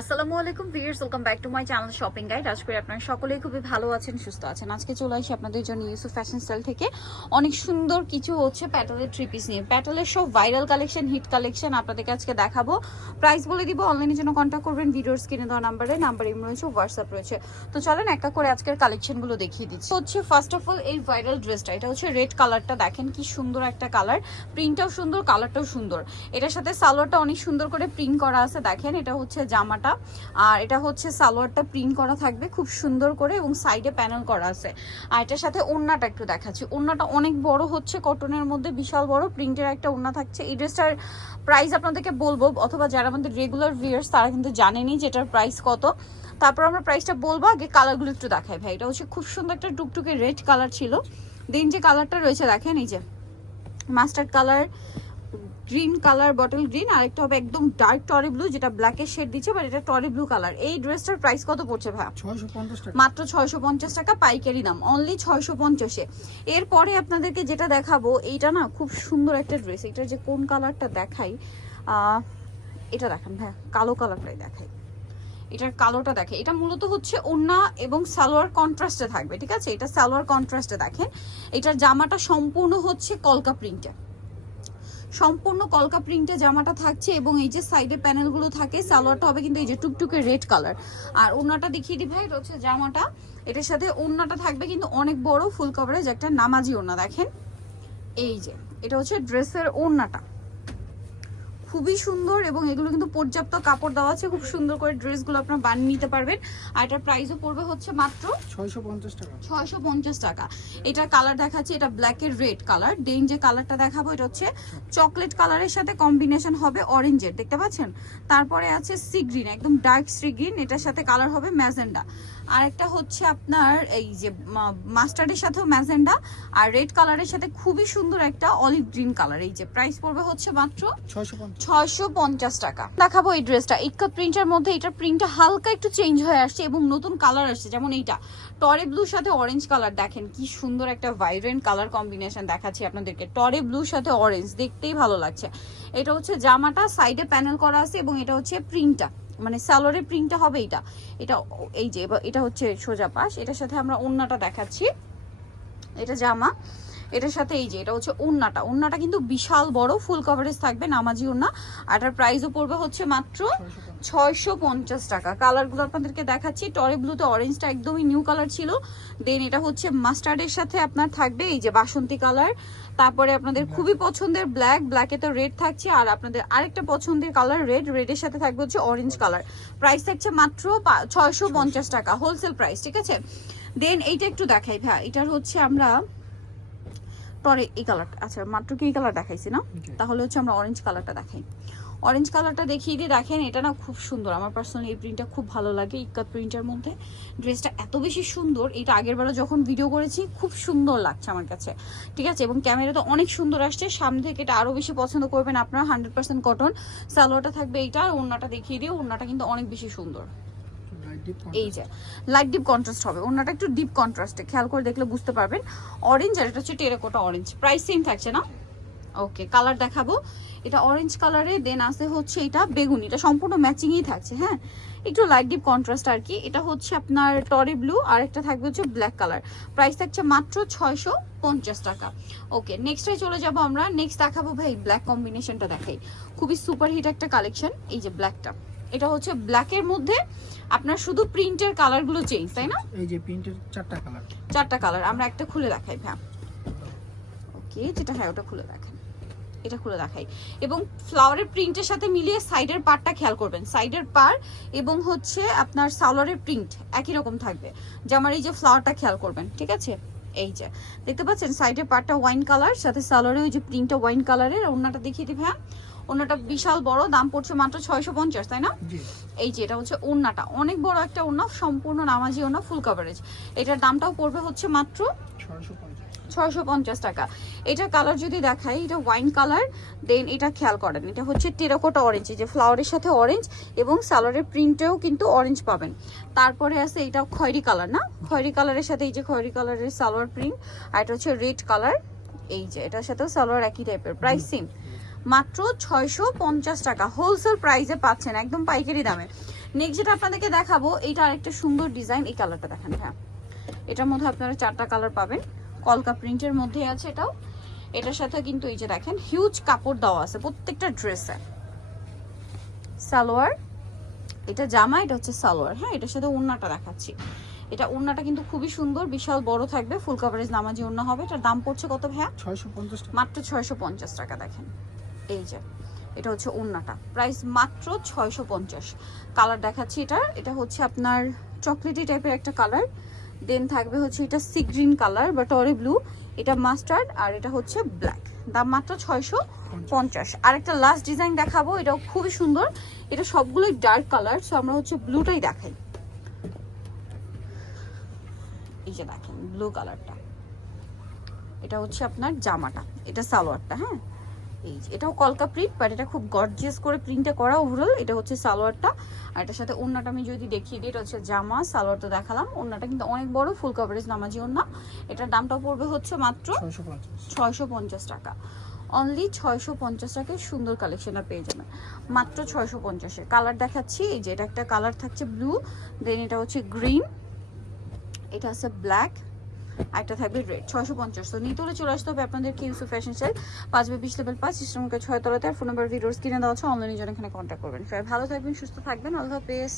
আসসালামু আলাইকুম viewers, welcome back to my channel shopping guide. আজ করে আপনারা সকলেই খুবই ভালো আছেন, সুস্থ আছেন। আজকে চলে আসি আপনাদের জন্য ইউসুফ ফ্যাশন স্টাইল থেকে। অনেক সুন্দর কিছু হচ্ছে প্যাটেলের থ্রি পিস নিয়ে। প্যাটেলের সব ভাইরাল কালেকশন হিট কালেকশন আপনাদেরকে আজকে দেখাবো। প্রাইস বলে দিব অনলাইনের জন্য কন্ট্যাক্ট করবেন ভিডিওর স্ক্রিনে দেওয়া নাম্বারে নাম্বার ইম রয়েছে হোয়াটসঅ্যাপ রয়েছে। তো চলেন একটা করে আজকের কালেকশনগুলো দেখিয়ে দিচ্ছি। হচ্ছে ফার্স্ট অফ অল এই ভাইরাল ড্রেসটা এটা হচ্ছে রেড কালারটা দেখেন কি সুন্দর একটা কালার প্রিন্টটাও সুন্দর কালারটাও সুন্দর। এটার সাথে সালোয়ারটা অনেক সুন্দর করে প্রিন্ট করা আছে। দেখেন, এটা হচ্ছে জামাটা। আর এটা হচ্ছে সালোয়ারটা প্রিন্ট করা থাকবে খুব সুন্দর করে এবং সাইডে প্যানেল করা আছে। আর এটার সাথে ওড়নাটা একটু দেখাচ্ছি। ওড়নাটা অনেক বড় হচ্ছে কটনের মধ্যে বিশাল বড় প্রিন্টের একটা ওড়না থাকছে। এই ড্রেসটার প্রাইস আপনাদেরকে বলব, অথবা যারা আমাদের রেগুলার ভিয়ার্স তারা কিন্তু জানেনি যে এটার প্রাইস কত। তারপর আমরা প্রাইসটা বলব, আগে কালারগুলো একটু দেখাই ভাই। এটা হচ্ছে খুব সুন্দর একটা টুকটুকে রেড কালার ছিল। দেন যে কালারটা রয়েছে, দেখেন এই যে mustard colour green colour bottle green আর একটা হবে একদম ডার্ক টরি ব্লু যেটা ব্ল্যাকের শেড দিচ্ছে বাট এটা টরি ব্লু কালার এই ড্রেসটার প্রাইস কত পড়ছে ভাই ছয়শো পঞ্চাশ টাকা। মাত্র ছয়শো পঞ্চাশ টাকা পাইকারি দাম অনলি ছয়শো পঞ্চাশে। এরপরে আপনাদেরকে যেটা দেখাবো এইটা না খুব সুন্দর একটা ড্রেস এটা যে কোন কালারটা দেখাই এটা দেখেন হ্যাঁ কালো কালারটাই দেখাই। এটার কালোটা দেখে এটা মূলত হচ্ছে ওড়না এবং সালোয়ার কন্ট্রাস্টে থাকবে ঠিক আছে? এটা সালোয়ার কন্ট্রাস্টে দেখেন। এটার জামাটা সম্পূর্ণ হচ্ছে কলকা প্রিন্টে সম্পূর্ণ কলকা প্রিন্টে জামাটা থাকছে এবং এই যে সাইডে প্যানেলগুলো থাকে, সালোয়ারটা হবে কিন্তু এই যে টুকটুকে রেড কালার আর ওনাটা দেখিয়ে দিই ভাই, এটা হচ্ছে জামাটা। এটার সাথে ওনাটা থাকবে কিন্তু অনেক বড় ফুল কভারেজ একটা নামাজি ওনা দেখেন। এই যে, এটা হচ্ছে ড্রেসের ওড়নাটা। খুবই সুন্দর এবং এগুলো কিন্তু পর্যাপ্ত কাপড় দেওয়া আছে। খুব সুন্দর করে ড্রেসগুলো আপনারা বানিয়ে নিতে পারবেন। আর এটার প্রাইসও পড়বে হচ্ছে মাত্র ছয়শো পঞ্চাশ টাকা। ছয়শো পঞ্চাশ টাকা। এটার কালার দেখাচ্ছে এটা ব্ল্যাকের রেড কালার দেন যে কালারটা দেখাবো এটা হচ্ছে চকলেট কালারের সাথে কম্বিনেশন হবে অরেঞ্জের দেখতে পাচ্ছেন? তারপরে আছে সি গ্রিন একদম ডার্ক সি গ্রিন এটার সাথে কালার হবে ম্যাজেন্ডা। আর একটা হচ্ছে আপনার এই যে মাস্টার্ডের সাথেও ম্যাজেন্ডা। আর রেড কালারের সাথে খুবই সুন্দর একটা অলিভ গ্রিন কালার এই যে প্রাইস পড়বে হচ্ছে মাত্র ছয়শো পঞ্চাশ ছয়শো পঞ্চাশ টাকা। দেখাবো এই ড্রেসটা ইক্কা প্রিন্টের মধ্যে এটার প্রিন্টটা হালকা একটু চেঞ্জ হয়ে আসছে এবং নতুন কালার আসছে। যেমন এইটা। টরে ব্লুর সাথে অরেঞ্জ কালার দেখেন কি সুন্দর একটা ভাইব্রেন্ট কালার কম্বিনেশন দেখাচ্ছি আপনাদেরকে। টরে ব্লুর সাথে অরেঞ্জ দেখতেই ভালো লাগছে। এটা হচ্ছে জামাটা। সাইডে প্যানেল করা আছে এবং এটা হচ্ছে প্রিন্টটা মানে স্যালোরের প্রিন্টটা হবে এটা এটা এই যে এটা হচ্ছে সোজা পাশ। এটার সাথে আমরা ওড়নাটা দেখাচ্ছি। এটা জামা। এটার সাথে এই যে এটা হচ্ছে ওড়নাটা। ওড়নাটা কিন্তু বিশাল বড় ফুল কভারেজ থাকবে নামাজি ওড়না। আর এটার প্রাইসও পড়বে হচ্ছে মাত্র ছয়শো পঞ্চাশ টাকা। কালারগুলো আপনাদেরকে দেখাচ্ছি। টরে ব্লুতে অরেঞ্জটা একদমই নিউ কালার ছিল। দেন এটা হচ্ছে মাস্টার্ডের সাথে আপনার থাকবে এই যে বাসন্তী কালার তারপরে আপনাদের খুবই পছন্দের ব্ল্যাক ব্ল্যাকে তো রেড থাকছে। আর আপনাদের আরেকটা পছন্দের কালার রেড রেডের সাথে থাকবে হচ্ছে অরেঞ্জ কালার প্রাইস থাকছে মাত্র ছয়শো পঞ্চাশ টাকা। হোলসেল প্রাইস ঠিক আছে? দেন এইটা একটু দেখাই ভাই। এটার হচ্ছে আমরা টরে এই কালারটা আচ্ছা মাত্র কি এই কালার দেখাইছি না? তাহলে হচ্ছে আমরা অরেঞ্জ কালারটা দেখাই। অরেঞ্জ কালারটা দেখিয়ে দিয়ে দেখেন এটা না খুব সুন্দর। আমার পার্সোনালি এই প্রিন্টটা খুব ভালো লাগে ইক্কাত প্রিন্টের মধ্যে। ড্রেসটা এত বেশি সুন্দর এটা আগের বারে যখন ভিডিও করেছি খুব সুন্দর লাগছে আমার কাছে। ঠিক আছে? এবং ক্যামেরাটা অনেক সুন্দর আসছে। সামনে থেকে এটা আরও বেশি পছন্দ করবেন আপনারা হান্ড্রেড পার্সেন্ট কটন সালোয়ারটা থাকবে এইটা আর ওড়নাটা দেখিয়ে দিয়ে ওড়নাটা কিন্তু অনেক বেশি সুন্দর। এই যে লাইট ডিপ কন্ট্রাস্ট হবে। ওনাটা একটু ডিপ কন্ট্রাস্টে খেয়াল করে দেখলে বুঝতে পারবেন। অরেঞ্জ আর এটা হচ্ছে টেরাকোটা অরেঞ্জ প্রাইস সেম থাকছে না? ওকে কালার দেখাবো। এটা অরেঞ্জ কালারে দেন আছে হচ্ছে এটা বেগুনি। এটা সম্পূর্ণ ম্যাচিংই থাকছে হ্যাঁ? একটু লাইট ডিপ কন্ট্রাস্ট আর কি। এটা হচ্ছে আপনার টরি ব্লু আর একটা থাকবে হচ্ছে ব্ল্যাক কালার প্রাইস থাকছে মাত্র ছয়শো পঞ্চাশ টাকা। ওকে নেক্সটে চলে যাব আমরা। নেক্সট দেখাবো ভাই ব্ল্যাক কম্বিনেশনটা দেখাই। খুবই সুপার হিট একটা কালেকশন এই যে ব্ল্যাকটা এটা হচ্ছে ব্ল্যাকের মধ্যে। আপনার শুধু প্রিন্টের কালারগুলো চেঞ্জ তাই না? এই যে প্রিন্টের চারটা কালার চারটা কালার আমরা একটা খুলে দেখাই ভ্যা ওকে যেটা হ্যাঁ ওটা খুলে দেখাই এটা খুলে দেখাই। এবং ফ্লাওয়ারের প্রিন্টের সাথে মিলিয়ে সাইডের পার্টটা খেয়াল করবেন। সাইডের পার এবং হচ্ছে আপনার সালোয়ারের প্রিন্ট একই রকম থাকবে। জামার এই যে ফ্লাওয়ারটা খেয়াল করবেন ঠিক আছে? এই যে দেখতে পাচ্ছেন? সাইডের পার্টটা ওয়াইন কালার সাথে সালোয়ারে ওই যে প্রিন্টটা ওয়াইন কালারের ওনাটা দেখিয়ে দিই হ্যাঁ ওনাটা বিশাল বড় দাম পড়ছে মাত্র ছয়শো পঞ্চাশ তাই না? এই যে এটা হচ্ছে ওড়নাটা অনেক বড় একটা ওড়না সম্পূর্ণ নামাজি ওড়না ফুল কভারেজ এটার দামটাও পড়বে হচ্ছে মাত্র ছয়শো পঞ্চাশ। ছয়শো পঞ্চাশ টাকা। এটার কালার যদি দেখাই এটা ওয়াইন কালার দেন এটা খেয়াল করেন এটা হচ্ছে টেরাকোটা অরেঞ্জ যে ফ্লাওয়ারের সাথে অরেঞ্জ এবং সালোয়ারের প্রিন্টেও কিন্তু অরেঞ্জ পাবেন। তারপরে আছে এটা খয়েরি কালার না? খয়েরি কালারের সাথে এই যে খয়েরি কালারের সালোয়ার প্রিন্ট আর এটা হচ্ছে রেড কালার এই যে এটার সাথেও সালোয়ার একই টাইপের প্রাইস সেম মাত্র ছয়শো পঞ্চাশ টাকা। হোলসেল প্রাইসে পাচ্ছেন একদম পাইকারি দামে। নেক্সট যেটা আপনাদেরকে দেখাবো এইটা আরেকটা সুন্দর ডিজাইন এই কালারটা দেখেন হ্যাঁ এটার মধ্যে আপনারা চারটা কালার পাবেন। কলকা প্রিন্টের মধ্যে আছে এটাও। এটার সাথে কিন্তু এই যে দেখেন হিউজ কাপড় দেওয়া আছে প্রত্যেকটা ড্রেসে সালোয়ার এটা জামা এটা হচ্ছে সালোয়ার। হ্যাঁ এটার সাথে ওড়নাটা দেখাচ্ছি। এটা ওড়নাটা কিন্তু খুবই সুন্দর বিশাল বড় থাকবে ফুল কাভারেজ নামাজি ওড়না হবে। এটার দাম পড়ছে কত ভাইয়া? মাত্র ছয়শো পঞ্চাশ টাকা দেখেন। এই যে, এটা হচ্ছে ওড়নাটা। প্রাইস মাত্র ছয়শো পঞ্চাশ। কালার দেখাচ্ছি এটা এটা হচ্ছে আপনার চকলেটি টাইপের একটা কালার দেন থাকবে হচ্ছে এটা সি গ্রিন কালার বা টরে ব্লু এটা মাস্টার্ড আর এটা হচ্ছে ব্ল্যাক দাম মাত্র ছয়শো পঞ্চাশ। আর একটা লাস্ট ডিজাইন দেখাবো, এটাও খুবই সুন্দর। এটা সবগুলোই ডার্ক কালার সো আমরা হচ্ছে ব্লুটাই দেখাই। এই যে দেখেন ব্লু কালারটা এটা হচ্ছে আপনার জামাটা, এটা সালোয়ারটা হ্যাঁ? এই এটাও কলকা প্রিন্ট বাট এটা খুব গর্জিয়াস করে প্রিন্টটা করা ওভারঅল এটা হচ্ছে সালোয়ারটা। আর এটার সাথে ওড়নাটা আমি যদি দেখিয়ে দিই এটা হচ্ছে জামা সালোয়ারটা দেখালাম। ওড়নাটা কিন্তু অনেক বড় ফুল কভারেজ নামাজি ওড়না এটার দামটা পড়বে হচ্ছে মাত্র ছয়শো পঞ্চাশ। টাকা। অনলি ছয়শো পঞ্চাশ টাকায় সুন্দর কালেকশনটা পেয়ে যাবেন। মাত্র ছয়শো পঞ্চাশের কালার দেখাচ্ছি এই যে এটা একটা কালার থাকছে ব্লু দেন এটা হচ্ছে গ্রিন এটা আছে ব্ল্যাক একটা থাকবে রেড ছয়শো পঞ্চাশ। তো নিতলে চলে আসতে হবে আপনাদেরকে ইউসু ফ্যাশন স্টাইল পাঁচ বাই বিশ লেভেল পাঁচ ইসলামকে ছয় তলাতে। আর ফোন নাম্বার ভিডিওস কিনে দেওয়া আছে অনলাইনে জন্য এখানে কন্ট্যাক্ট করবেন। ভালো থাকবেন, সুস্থ থাকবেন। আল্লাহ হাফেজ।